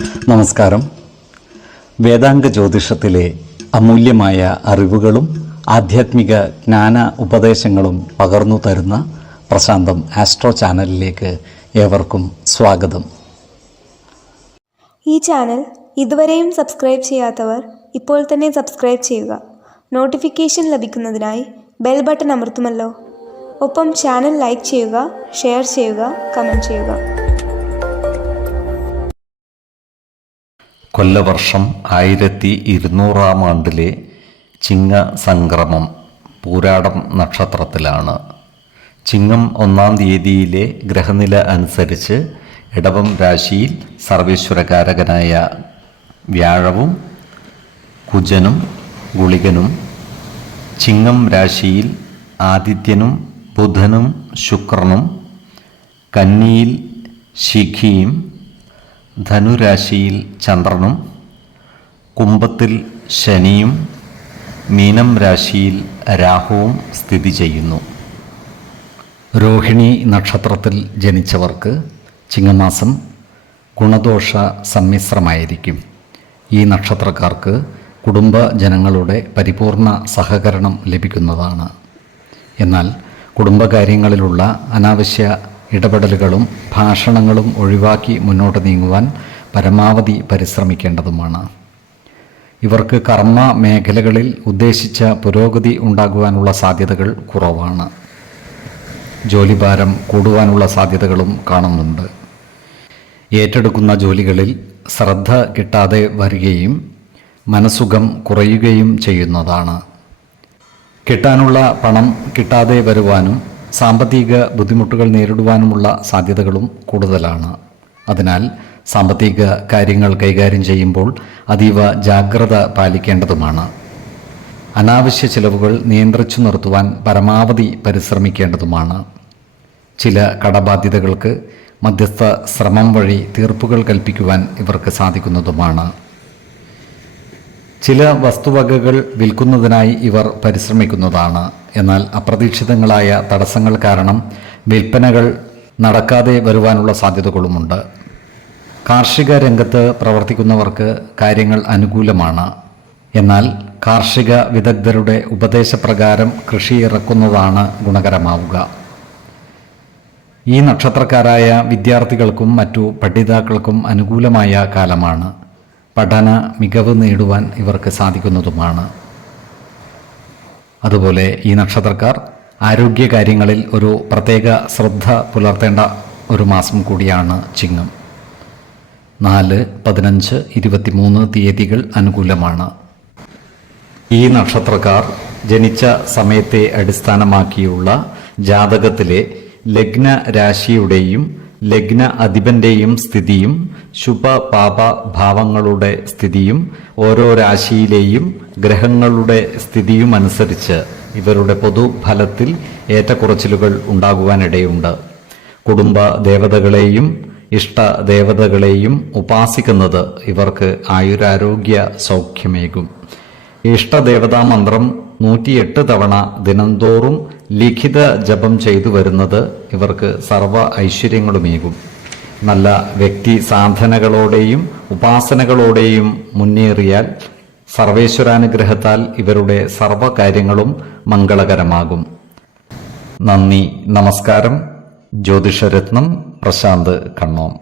നമസ്കാരം. വേദാംഗ ജ്യോതിഷത്തിലെ അമൂല്യമായ അറിവുകളും ആധ്യാത്മിക ജ്ഞാന ഉപദേശങ്ങളും പകർന്നു തരുന്ന പ്രശാന്തം ആസ്ട്രോ ചാനലിലേക്ക് ഏവർക്കും സ്വാഗതം. ഈ ചാനൽ ഇതുവരെയും സബ്സ്ക്രൈബ് ചെയ്യാത്തവർ ഇപ്പോൾ തന്നെ സബ്സ്ക്രൈബ് ചെയ്യുക. നോട്ടിഫിക്കേഷൻ ലഭിക്കുന്നതിനായി ബെൽ ബട്ടൺ അമർത്തുമല്ലോ. ഒപ്പം ചാനൽ ലൈക്ക് ചെയ്യുക, ഷെയർ ചെയ്യുക, കമൻറ്റ് ചെയ്യുക. കൊല്ലവർഷം 1200 ആണ്ടിലെ ചിങ്ങ സംക്രമം പൂരാടം നക്ഷത്രത്തിലാണ്. ചിങ്ങം 1-ാം തീയതിയിലെ ഗ്രഹനില അനുസരിച്ച് ഇടവം രാശിയിൽ സർവേശ്വരകാരകനായ വ്യാഴവും കുജനും ഗുളികനും, ചിങ്ങം രാശിയിൽ ആദിത്യനും ബുധനും ശുക്രനും, കന്നിയിൽ ശിഖിയും, ധനുരാശിയിൽ ചന്ദ്രനും, കുംഭത്തിൽ ശനിയും, മീനം രാശിയിൽ രാഹുവും സ്ഥിതി ചെയ്യുന്നു. രോഹിണി നക്ഷത്രത്തിൽ ജനിച്ചവർക്ക് ചിങ്ങമാസം ഗുണദോഷ സമ്മിശ്രമായിരിക്കും. ഈ നക്ഷത്രക്കാർക്ക് കുടുംബജനങ്ങളുടെ പരിപൂർണ സഹകരണം ലഭിക്കുന്നതാണ്. എന്നാൽ കുടുംബകാര്യങ്ങളിലുള്ള അനാവശ്യ ഇടപെടലുകളും ഭാഷണങ്ങളും ഒഴിവാക്കി മുന്നോട്ട് നീങ്ങുവാൻ പരമാവധി പരിശ്രമിക്കേണ്ടതുമാണ്. ഇവർക്ക് കർമ്മ മേഖലകളിൽ ഉദ്ദേശിച്ച പുരോഗതി ഉണ്ടാകുവാനുള്ള സാധ്യതകൾ കുറവാണ്. ജോലിഭാരം കൂടുവാനുള്ള സാധ്യതകളും കാണുന്നുണ്ട്. ഏറ്റെടുക്കുന്ന ജോലികളിൽ ശ്രദ്ധ കിട്ടാതെ വരികയും മനസ്സുഖം കുറയുകയും ചെയ്യുന്നതാണ്. കിട്ടാനുള്ള പണം കിട്ടാതെ വരുവാനും സാമ്പത്തിക ബുദ്ധിമുട്ടുകൾ നേരിടുവാനുമുള്ള സാധ്യതകളും കൂടുതലാണ്. അതിനാൽ സാമ്പത്തിക കാര്യങ്ങൾ കൈകാര്യം ചെയ്യുമ്പോൾ അതീവ ജാഗ്രത പാലിക്കേണ്ടതുമാണ്. അനാവശ്യ ചിലവുകൾ നിയന്ത്രിച്ചു നിർത്തുവാൻ പരമാവധി പരിശ്രമിക്കേണ്ടതുമാണ്. ചില കടബാധ്യതകൾക്ക് മധ്യസ്ഥ ശ്രമം വഴി തീർപ്പുകൾ കൽപ്പിക്കുവാൻ ഇവർക്ക് സാധിക്കുന്നതുമാണ്. ചില വസ്തുവകകൾ വിൽക്കുന്നതിനായി ഇവർ പരിശ്രമിക്കുന്നതാണ്. എന്നാൽ അപ്രതീക്ഷിതങ്ങളായ തടസ്സങ്ങൾ കാരണം വിൽപ്പനകൾ നടക്കാതെ വരുവാനുള്ള സാധ്യതകളുമുണ്ട്. കാർഷിക രംഗത്ത് പ്രവർത്തിക്കുന്നവർക്ക് കാര്യങ്ങൾ അനുകൂലമാണ്. എന്നാൽ കാർഷിക വിദഗ്ധരുടെ ഉപദേശപ്രകാരം കൃഷി ഇറക്കുന്നതാണ് ഗുണകരമാവുക. ഈ നക്ഷത്രക്കാരായ വിദ്യാർത്ഥികൾക്കും മറ്റു പഠിതാക്കൾക്കും അനുകൂലമായ കാലമാണ്. പഠന മികവ് നേടുവാൻ ഇവർക്ക് സാധിക്കുന്നതുമാണ്. അതുപോലെ ഈ നക്ഷത്രക്കാർ ആരോഗ്യകാര്യങ്ങളിൽ ഒരു പ്രത്യേക ശ്രദ്ധ പുലർത്തേണ്ട ഒരു മാസം കൂടിയാണ് ചിങ്ങം. 4, 15, 23 തീയതികൾ അനുകൂലമാണ്. ഈ നക്ഷത്രക്കാർ ജനിച്ച സമയത്തെ അടിസ്ഥാനമാക്കിയുള്ള ജാതകത്തിലെ ലഗ്ന രാശിയുടെയും ലഗ്ന അധിപന്റെയും സ്ഥിതിയും ശുഭപാപ ഭാവങ്ങളുടെ സ്ഥിതിയും ഓരോ രാശിയിലെയും ഗ്രഹങ്ങളുടെ സ്ഥിതിയും അനുസരിച്ച് ഇവരുടെ പൊതുഫലത്തിൽ ഏറ്റക്കുറച്ചിലുകൾ ഉണ്ടാകുവാനിടയുണ്ട്. കുടുംബ ദേവതകളെയും ഇഷ്ടദേവതകളെയും ഉപാസിക്കുന്നത് ഇവർക്ക് ആയുരാരോഗ്യ സൗഖ്യമേകും. ഇഷ്ടദേവതാ മന്ത്രം 108 തവണ ദിനംതോറും ലിഖിത ജപം ചെയ്തു വരുന്നത് ഇവർക്ക് സർവ ഐശ്വര്യങ്ങളുമേകും. നല്ല വ്യക്തി സാധനകളോടെയും ഉപാസനകളോടെയും മുന്നേറിയാൽ സർവേശ്വരാനുഗ്രഹത്താൽ ഇവരുടെ സർവകാര്യങ്ങളും മംഗളകരമാകും. നന്ദി, നമസ്കാരം. ജ്യോതിഷരത്നം പ്രശാന്ത് കണ്ണോം.